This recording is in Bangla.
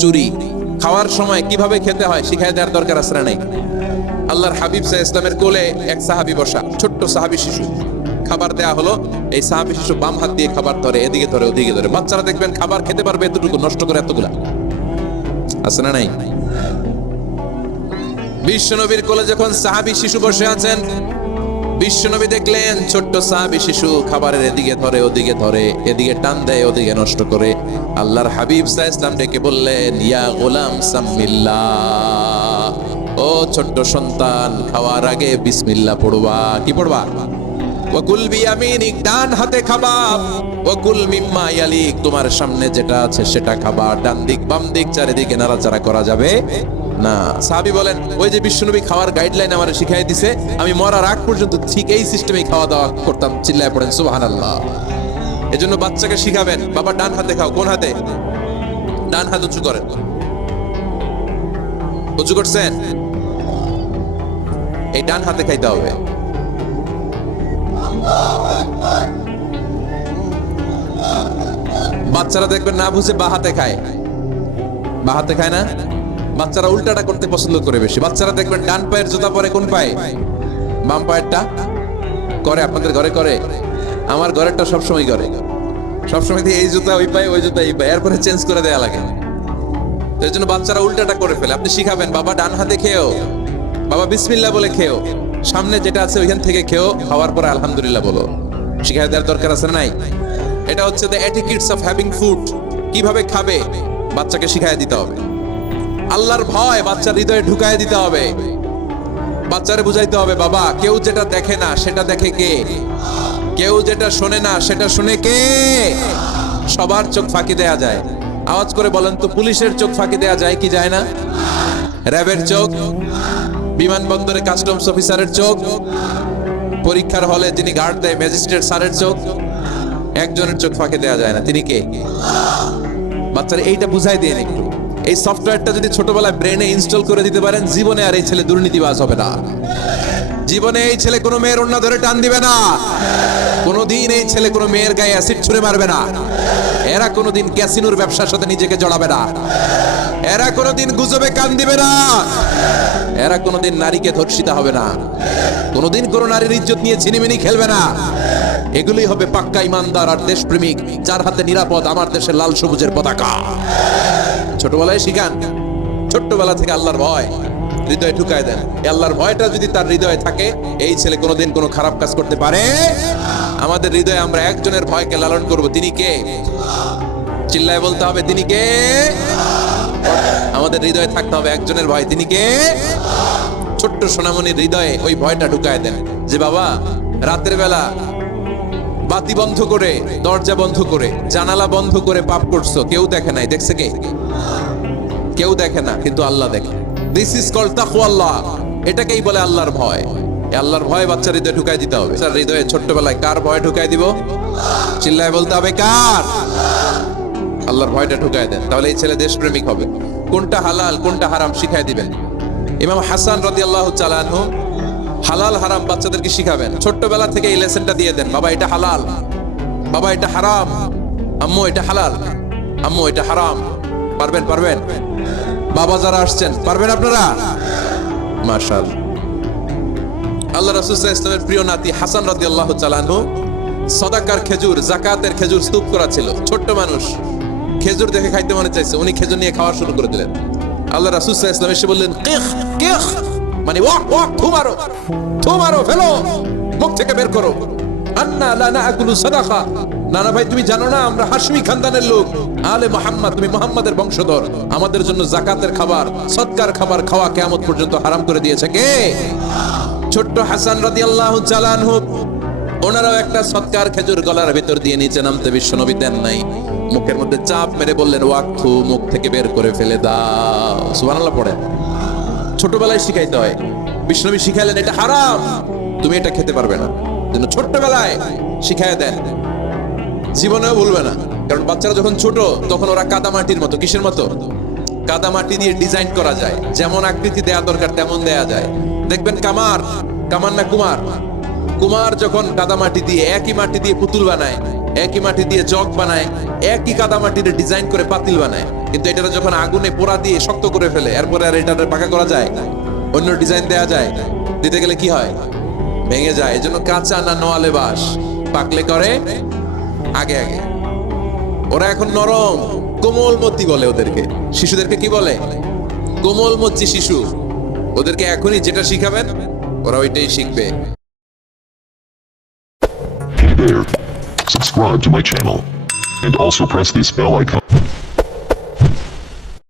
চুরি, খাওয়ার সময় কীভাবে খেতে হয় শিখাই দেওয়ার দরকার আছে নাই? আল্লাহর হাবিব সাহ ইসলামের কোলে এক সাহাবি বসা, ছোট্ট সাহাবি শিশু। খাবার দেয়া হলো, এই সাহাবি শিশু বাম হাত দিয়ে খাবার ধরে, এদিকে ধরে, ওদিকে ধরে। বাচ্চারা দেখবেন খাবার খেতে পারবে এতটুকু, নষ্ট করে এতগুলা। আছে না নাই? বিশ্বনবীর কোলে যখন সাহাবি শিশু বসে আছেন, বিশ্বনবী দেখলেন ছোট্ট সাহাবি শিশু খাবারের এদিকে ধরে, ওদিকে ধরে, এদিকে টান দেয়, ওদিকে নষ্ট করে আল্লাহর হাবিব সাহ ইসলাম ডেকে বললেন, ইয়া গোলাম সাম্মিল্লাহ ও ছোট্ট সন্তান, খাওয়ার আগে বিসমিল্লা পড়বা। কি পড়বা? ওয়াকুল বিয়ামিনিক, ডান হাতে খাবা। ওয়াকুল মিম্মা ইয়ালিক, তোমার সামনে যেটা আছে সেটা খাবা। ডান দিক, বাম দিক, চারিদিকে নাড়াচাড়া করা যাবে না। সাহাবী বলেন, ওই যে বিশ্বনবী খাওয়ার গাইডলাইন আমার শিখাই দিছে, আমি মরার আগ পর্যন্ত ঠিক এই সিস্টেমেই খাওয়া দাওয়া করতাম। চিল্লায় পড়েন, সুবহানাল্লাহ। এজন্য বাচ্চাকে শিখাবেন, বাবা, ডান হাতে খাও, কোন হাতে? ডান হাত উঁচু করেন। উঁচু করছেন? এই ডান হাতে খাইতে হবে। বাচ্চারা দেখবেন না বুঝে বা হাতে খায়। বা হাতে খায় না? বাচ্চারা উল্টাটা করতে পছন্দ করে বেশি। বাচ্চারা দেখবেন ডান পায়ের জুতা পরে কোন পায়ে? বাম পায়েরটা? করে, আপনাদের ঘরে, করে। আমার ঘরেরটা সবসময় করে সবসময় দিয়ে এই জুতা, ওই পায়ে ওই জুতা, এই পায়ে। এরপরে চেঞ্জ করে দেয়া লাগে। এই জন্য বাচ্চারা উল্টাটা করে ফেলে। আপনি শিখাবেন, বাবা, ডান হাতে খেয়েও বাবা, বিসমিল্লাহ বলে খেয়েও সামনে যেটা আছে ওইখান থেকে খেয়েও খাওয়ার পরে আলহামদুলিল্লাহ বলো। শিখাই দেওয়ার দরকার আছে নাই? এটা হচ্ছে the etiquettes of having food কীভাবে খাবে? বাচ্চাকে শিখাই দিতে হবে। আল্লাহর ভয় বাচ্চার হৃদয়ে ঢুকায় দিতে হবে। বাচ্চারে বুঝাইতে হবে, বাবা, কেউ যেটা দেখে না, সেটা দেখে কে? কেউ যেটা শোনে না, সেটা শুনে কে? সবার চোখ ফাঁকি দেয়া যায়। আওয়াজ করে বলেন তো, পুলিশের চোখ ফাঁকি দেয়া যায় কি যায় না? র্যাবের চোখ বিমানবন্দরে কাস্টমস অফিসারের চোখ, পরীক্ষার হলে যিনি গার্ড দেয় ম্যাজিস্ট্রেট স্যারের চোখ, একজনের চোখ ফাঁকি দেয়া যায় না। তিনি কে? বাচ্চারা, এইটা বুঝাই দিয়ে একটু। এই সফটওয়্যারটা যদি ছোটবেলায় ব্রেনে ইনস্টল করে দিতে পারেন, জীবনে আর এই ছেলে দুর্নীতিবাজ হবে না। জীবনে এই ছেলে কোনো মেয়ের অন্য ধরে টান দিবে না। কোনোদিন এই ছেলে কোনো মেয়ের গায়ে অ্যাসিড ছুঁড়ে মারবে না। এরা কোনোদিন ক্যাসিনোর ব্যবসার সাথে নিজেকে জড়াবে না। এরা কোনোদিন গুজবে কান দিবে না। এরা কোনোদিন নারীকে ধর্ষিতা হবে না। কোনোদিন কোনো নারীর ইজ্জত নিয়ে ছিনিমিনি খেলবে না। এগুলোই হবে পাক্কা ইমানদার আর দেশপ্রেমিক, যার হাতে নিরাপদ আমার দেশের লাল সবুজের পতাকা। ছোটবেলায় শিখান, ছোট্টবেলা থেকে আল্লাহর ভয়। হৃদয়ে ঢুকায় দেন। আল্লাহর ভয়টা যদি তার হৃদয়ে থাকে, এই ছেলে কোনোদিন কোনো খারাপ কাজ করতে পারে? আমাদের হৃদয়ে আমরা একজনের ভয়কে লালন করব। তিনি কে? চিল্লায় বলতে হবে, তিনি কে? আমাদের হৃদয়ে থাকতে হবে একজনের ভয়। তিনি কে? ছোট্ট সোনামণির হৃদয়ে ওই ভয়টা ঢুকায় দেন। যে বাবা, রাতের বেলা বাতি বন্ধ করে, দরজা বন্ধ করে, জানালা বন্ধ করে পাপ করছ। কেউ দেখে নাই, দেখছে কে? কেউ দেখে না, কিন্তু আল্লাহ দেখে। দিস ইজ কল তাকওয়াল্লাহ এটাকেই বলে আল্লাহর ভয়। আল্লাহর ভয় বাচ্চার হৃদয়ে ঢুকাই দিতে হবে। স্যার, হৃদয়ে ছোট্টবেলায় কার ভয় ঢুকাই দিব? চিল্লায় বলতে হবে, কার? আল্লাহর ভয়টা ঢুকাই দেন। তাহলে এই ছেলে দেশপ্রেমিক হবে। কোনটা হালাল, কোনটা হারাম শিখাই দিবেন। ইমাম হাসান রাদিয়াল্লাহু তাআলা আনহু, হালাল হারাম বাচ্চাদেরকে শিখাবেন। ছোট্টবেলা থেকে এই লেসনটা দিয়ে দেন। বাবা, এটা হালাল। বাবা, এটা হারাম। আম্মু, এটা হালাল। আম্মু, এটা হারাম। পারবেন পারবেন? বাবা যারা আসছেন, পারবেন আপনারা? মাশাল। আল্লাহ রাসূল ইসলামের প্রিয় নাতি হাসান রাদিয়াল্লাহু তাআলা আনহু সদাকার খেজুর, জাকাতের খেজুর স্তূপ করা ছিল ছোট্ট মানুষ। খেজুর দেখে খাইতে মনে চাইছে, উনি খেজুর নিয়ে খাওয়া শুরু করে দিলেন। আল্লাহ রাসূল ইসলাম এসে বললেন মানে ওয়াক ওয়াক থু মারো ফেলো, মুখ থেকে বের করো। আন্না লা নাআকুলু সাদাকা। নানা ভাই, তুমি জানো না, আমরা হাশমি খানদানের লোক। আলে মোহাম্মদ, তুমি মোহাম্মদের বংশধর। আমাদের জন্য জাকাতের খাবার, সৎকার খাবার খাওয়া কিয়ামত পর্যন্ত হারাম করে দিয়েছে কে? ছোট্ট হাসান রাদিয়াল্লাহু তাআলা আনহু। ওনারাও একটা সৎকার খেজুর গলার ভিতর দিয়ে নিচে নামতে বিশ্বনবী দেন নাই। মুখের মধ্যে চাপ মেরে বললেন ওয়াক্থু মুখ থেকে বের করে ফেলে দাও। সুবহানাল্লাহ পড়ে। ছোটবেলায় শিখাইতে হয়। বিষ্ণবী শিখাইলেন, এটা হারাম। তুমি এটা খেতে পারবে না। জন্য ছোট্টবেলায় শিখাই দেন। জীবনেও ভুলবে না। কারণ বাচ্চারা যখন ছোট, তখন ওরা কাদা মাটির মতো, কিসের মতো? কাদা মাটি দিয়ে ডিজাইন করা যায়। যেমন আকৃতি দেয়া দরকার, তেমন দেয়া যায়। দেখবেন কামার কামার না কুমার? কুমার যখন কাদা মাটি দিয়ে একই মাটি দিয়ে পুতুল বানায়, একই মাটি দিয়ে জগ বানায়, একই কাদা মাটির ডিজাইন করে পাতিল বানায়, কিন্তু এটা যখন আগুনে পোড়া দিয়ে শক্ত করে ফেলে, এরপরে আর এটা পাকা করা যায়? অন্য ডিজাইন দেয়া যায়? দিতে গেলে কি হয়? ভেঙে যায়। এজন্য কাঁচা না নোয়ালে বাস। পাকলে করে আগে আগে ওরা এখন নরম কোমলমতি বলে ওদেরকে শিশুদেরকে কি বলে কোমলমতি শিশু ওদেরকে এখনই যেটা শিখাবেন, ওরা ওইটাই শিখবে Subscribe to my channel. And also press this bell icon.